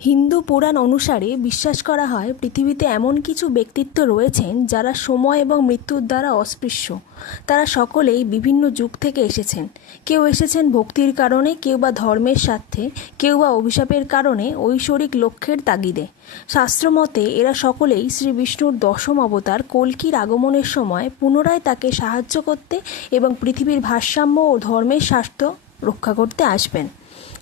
হিন্দু পুরাণ অনুসারে বিশ্বাস করা হয় পৃথিবীতে এমন কিছু ব্যক্তিত্ব রয়েছেন যারা সময় এবং মৃত্যুর দ্বারা অস্পৃশ্য। তারা সকলেই বিভিন্ন যুগ থেকে এসেছেন। কেউ এসেছেন ভক্তির কারণে, কেউ বা ধর্মের স্বার্থে, কেউ বা অভিশাপের কারণে ঐশ্বরিক লক্ষ্যের তাগিদে। শাস্ত্রমতে এরা সকলেই শ্রী বিষ্ণুর দশম অবতার কল্কির আগমনের সময় পুনরায় তাকে সাহায্য করতে এবং পৃথিবীর ভারসাম্য ও ধর্মের স্বার্থ রক্ষা করতে আসবেন।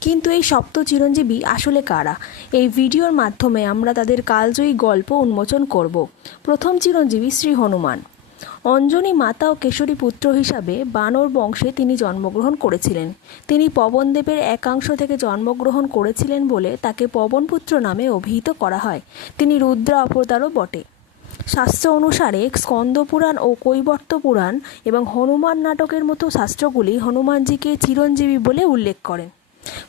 কিন্তু এই সপ্ত চিরঞ্জীবী আসলে কারা? এই ভিডিওর মাধ্যমে আমরা তাদের কালজয়ী গল্প উন্মোচন করব। প্রথম চিরঞ্জীবী শ্রী হনুমান। অঞ্জনী মাতা ও কেশরী পুত্র হিসাবে বানর বংশে তিনি জন্মগ্রহণ করেছিলেন। তিনি পবনদেবের একাংশ থেকে জন্মগ্রহণ করেছিলেন বলে তাকে পবনপুত্র নামে অভিহিত করা হয়। তিনি রুদ্র অবতারও বটে। শাস্ত্র অনুসারে স্কন্দপুরাণ ও কৈবর্ত পুরাণ এবং হনুমান নাটকের মতো শাস্ত্রগুলি হনুমানজিকে চিরঞ্জীবী বলে উল্লেখ করেন।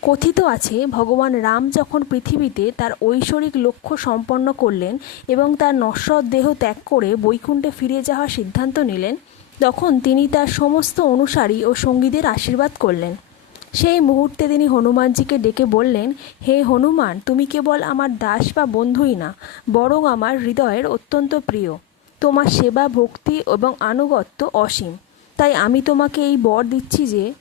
কথিত আছে ভগবান রাম যখন পৃথিবীতে তার ঐশ্বরিক লক্ষ্য সম্পন্ন করলেন এবং তার নশ্বর দেহ ত্যাগ করে বৈকুণ্ঠে ফিরে যাওয়ার সিদ্ধান্ত নিলেন, তখন তিনি তার সমস্ত অনুসারী ও সঙ্গীদের আশীর্বাদ করলেন। সেই মুহূর্তে তিনি হনুমানজিকে ডেকে বললেন, হে হনুমান, তুমি কেবল আমার দাস বা বন্ধুই না, বরং আমার হৃদয়ের অত্যন্ত প্রিয়। তোমার সেবা, ভক্তি এবং আনুগত্য অসীম। তাই আমি তোমাকে এই বর দিচ্ছি যে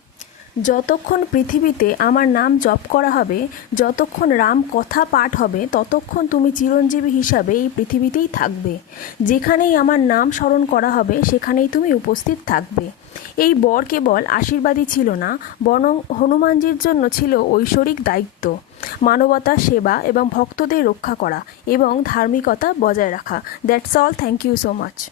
যতক্ষণ পৃথিবীতে আমার নাম জপ করা হবে, যতক্ষণ রাম কথা পাঠ হবে, ততক্ষণ তুমি চিরঞ্জীবী হিসাবে এই পৃথিবীতেই থাকবে। যেখানেই আমার নাম স্মরণ করা হবে সেখানেই তুমি উপস্থিত থাকবে। এই বর কেবল আশীর্বাদই ছিল না, বরং হনুমানজির জন্য ছিল ঐশ্বরিক দায়িত্ব, মানবতা সেবা এবং ভক্তদের রক্ষা করা এবং ধার্মিকতা বজায় রাখা। That's all. Thank you so much.